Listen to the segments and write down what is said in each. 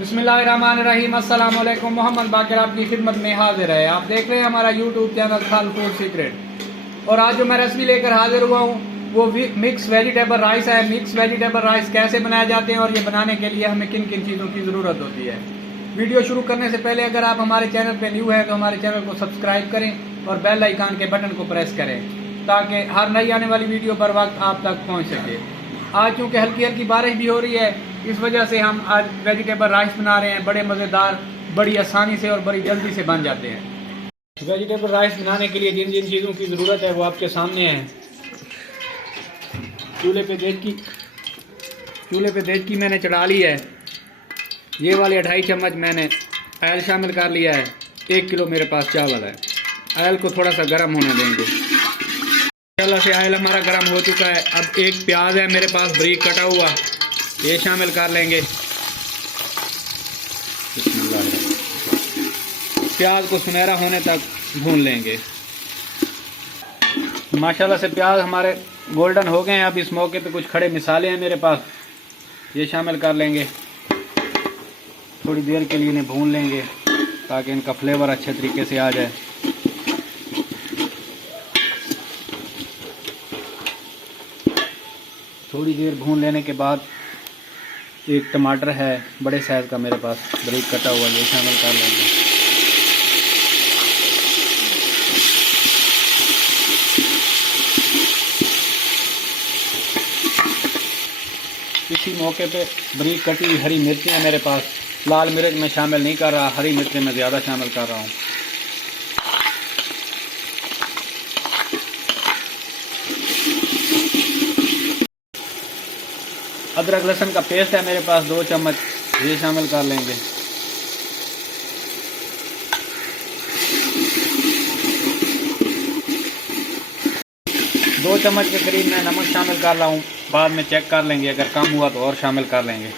बिस्मिल्लाहिर्रहमानिर्रहीम। अस्सलाम वालेकुम। मोहम्मद बाकर आपकी खिदमत में हाजिर है। आप देख रहे हैं हमारा YouTube channel Khan food secret. और आज जो मैं रेसिपी लेकर हाजिर हुआ हूँ वो मिक्स वेजिटेबल राइस है। मिक्स वेजिटेबल राइस कैसे बनाए जाते हैं और ये बनाने के लिए हमें किन किन चीज़ों की ज़रूरत होती है। वीडियो शुरू करने से पहले अगर आप हमारे चैनल पर न्यू हैं तो हमारे चैनल को सब्सक्राइब करें और बेल आइकन के बटन को प्रेस करें ताकि हर नई आने वाली वीडियो पर वक्त आप तक पहुँच सके। आज चूँकि हल्की हल्की बारिश भी हो रही है, इस वजह से हम आज वेजिटेबल राइस बना रहे हैं। बड़े मज़ेदार, बड़ी आसानी से और बड़ी जल्दी से बन जाते हैं। वेजिटेबल राइस बनाने के लिए जिन जिन चीज़ों की ज़रूरत है वो आपके सामने है। चूल्हे पे देचकी मैंने चढ़ा ली है। ये वाले 2.5 चम्मच मैंने ऑयल शामिल कर लिया है। 1 किलो मेरे पास चावल है। ऑयल को थोड़ा सा गर्म होने देंगे। माशाल्लाह से ऑयल हमारा गर्म हो चुका है। अब एक प्याज है मेरे पास बारीक कटा हुआ, ये शामिल कर लेंगे। प्याज को सुनहरा होने तक भून लेंगे। माशाल्लाह से प्याज हमारे गोल्डन हो गए हैं। अब इस मौके पे कुछ खड़े मिसाले हैं मेरे पास, ये शामिल कर लेंगे। थोड़ी देर के लिए इन्हें भून लेंगे ताकि इनका फ्लेवर अच्छे तरीके से आ जाए। थोड़ी देर भून लेने के बाद एक टमाटर है बड़े साइज़ का मेरे पास बारीक कटा हुआ, ये शामिल कर लेंगे। इसी मौके पे बारीक कटी हुई हरी मिर्चें हैं मेरे पास। लाल मिर्च मैं शामिल नहीं कर रहा, हरी मिर्चें मैं ज़्यादा शामिल कर रहा हूँ। अदरक लहसुन का पेस्ट है मेरे पास 2 चम्मच, ये शामिल कर लेंगे। दो चम्मच के करीब मैं नमक शामिल कर रहा हूँ, बाद में चेक कर लेंगे, अगर कम हुआ तो और शामिल कर लेंगे।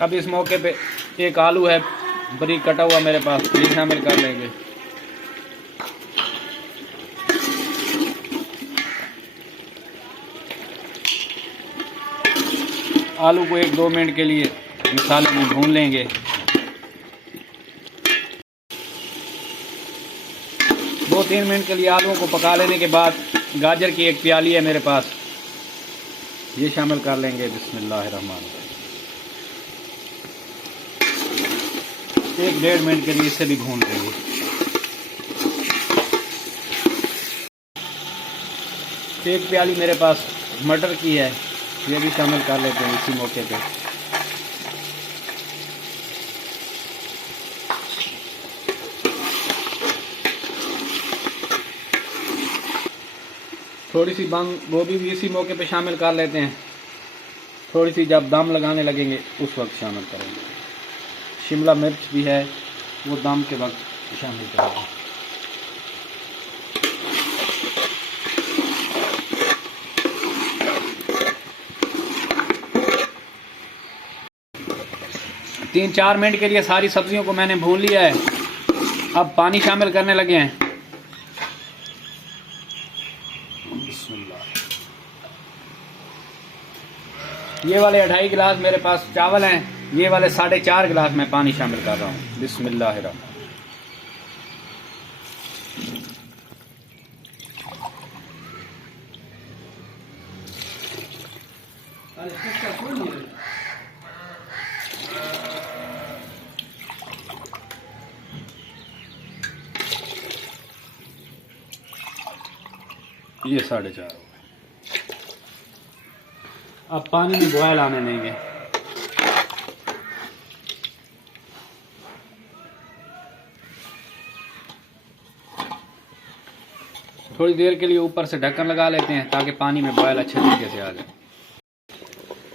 अब इस मौके पे एक आलू है बारीक कटा हुआ मेरे पास, ये शामिल कर लेंगे। आलू को 1-2 मिनट के लिए मसाले में भून लेंगे। 2-3 मिनट के लिए आलूओं को पका लेने के बाद गाजर की एक प्याली है मेरे पास, ये शामिल कर लेंगे। बिस्मिल्लाहिर्रहमानिर्रहीम। 1-1.5 मिनट के लिए इसे भी भून लेंगे। एक प्याली मेरे पास मटर की है, ये भी शामिल कर लेते हैं इसी मौके पे। थोड़ी सी बंद गोभी भी इसी मौके पे शामिल कर लेते हैं। थोड़ी सी जब दम लगाने लगेंगे उस वक्त शामिल करेंगे। शिमला मिर्च भी है, वो दम के वक्त शामिल करेंगे। तीन 4 मिनट के लिए सारी सब्जियों को मैंने भून लिया है। अब पानी शामिल करने लगे हैं। ये वाले 2.5 गिलास मेरे पास चावल हैं, ये वाले 4.5 गिलास मैं पानी शामिल कर रहा हूँ। बिस्मिल्लाहिर्रहमानिर्रहीम। ये 4.5 हो गए। अब पानी में बॉयल आने देंगे। थोड़ी देर के लिए ऊपर से ढक्कन लगा लेते हैं ताकि पानी में बॉयल अच्छे तरीके से आ जाए।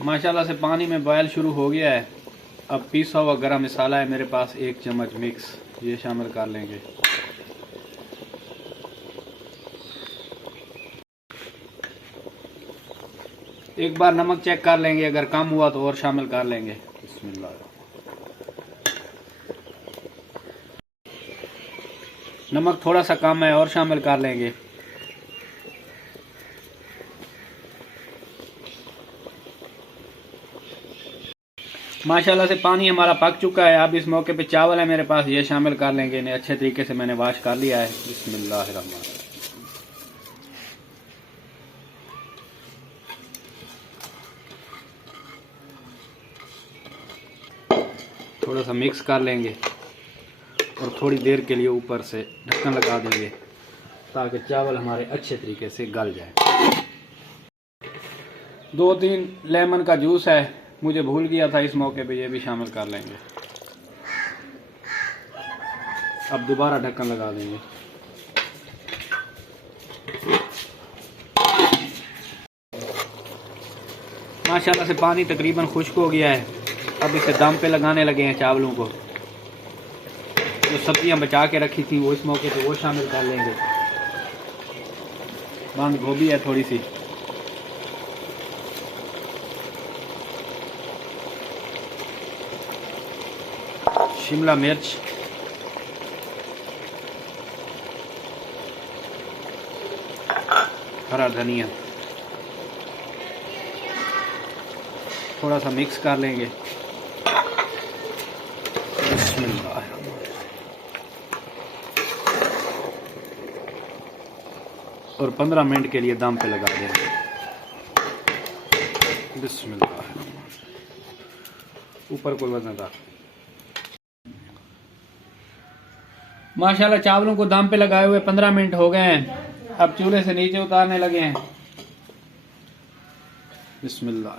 माशाल्लाह से पानी में बॉयल शुरू हो गया है। अब पीसा हुआ गरम मसाला है मेरे पास 1 चम्मच मिक्स, ये शामिल कर लेंगे। एक बार नमक चेक कर लेंगे, अगर कम हुआ तो और शामिल कर लेंगे। बिस्मिल्लाह। नमक थोड़ा सा कम है और शामिल कर लेंगे। माशाल्लाह से पानी हमारा पक चुका है। अब इस मौके पे चावल है मेरे पास, ये शामिल कर लेंगे। इन्हें अच्छे तरीके से मैंने वॉश कर लिया है। बिस्मिल्लाहिर्रहमानिर्रहीम। थोड़ा सा मिक्स कर लेंगे और थोड़ी देर के लिए ऊपर से ढक्कन लगा देंगे ताकि चावल हमारे अच्छे तरीके से गल जाए। 2-3 लेमन का जूस है, मुझे भूल गया था इस मौके पे, ये भी शामिल कर लेंगे। अब दोबारा ढक्कन लगा देंगे। माशाल्लाह से पानी तकरीबन खुश्क हो गया है। अब इसे दम पे लगाने लगे हैं चावलों को। जो सब्जियां बचा के रखी थी वो इस मौके पे वो शामिल कर लेंगे। बंद गोभी है थोड़ी सी, शिमला मिर्च, हरा धनिया, थोड़ा सा मिक्स कर लेंगे। और 15 मिनट के लिए दम पे लगा देंगे। बिस्मिल्लाह। ऊपर को वजनदार। माशाल्लाह चावलों को दम पे लगाए हुए 15 मिनट हो गए हैं। अब चूल्हे से नीचे उतारने लगे हैं। बिस्मिल्लाह।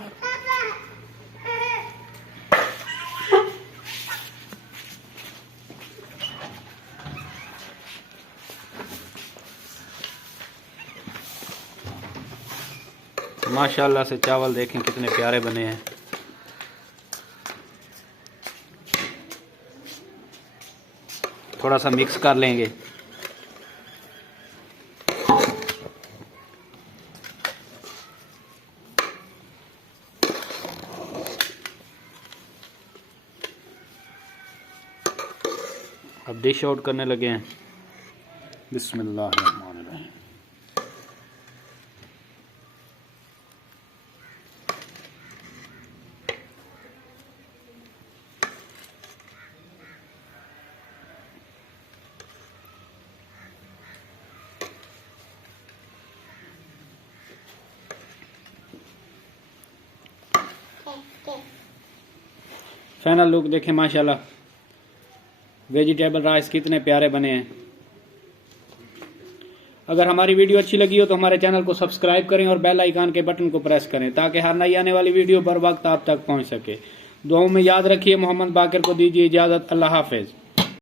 माशाल्लाह से चावल देखें कितने प्यारे बने हैं। थोड़ा सा मिक्स कर लेंगे। अब डिश आउट करने लगे हैं। बिस्मिल्लाहिर्रहमानिर्रहीम। फाइनल लुक देखें। माशाल्लाह वेजिटेबल राइस कितने प्यारे बने हैं। अगर हमारी वीडियो अच्छी लगी हो तो हमारे चैनल को सब्सक्राइब करें और बेल आइकन के बटन को प्रेस करें ताकि हर नई आने वाली वीडियो बर वक्त आप तक पहुंच सके। दुआओं में याद रखिए। मोहम्मद बाकिर को दीजिए इजाज़त। अल्लाह हाफिज।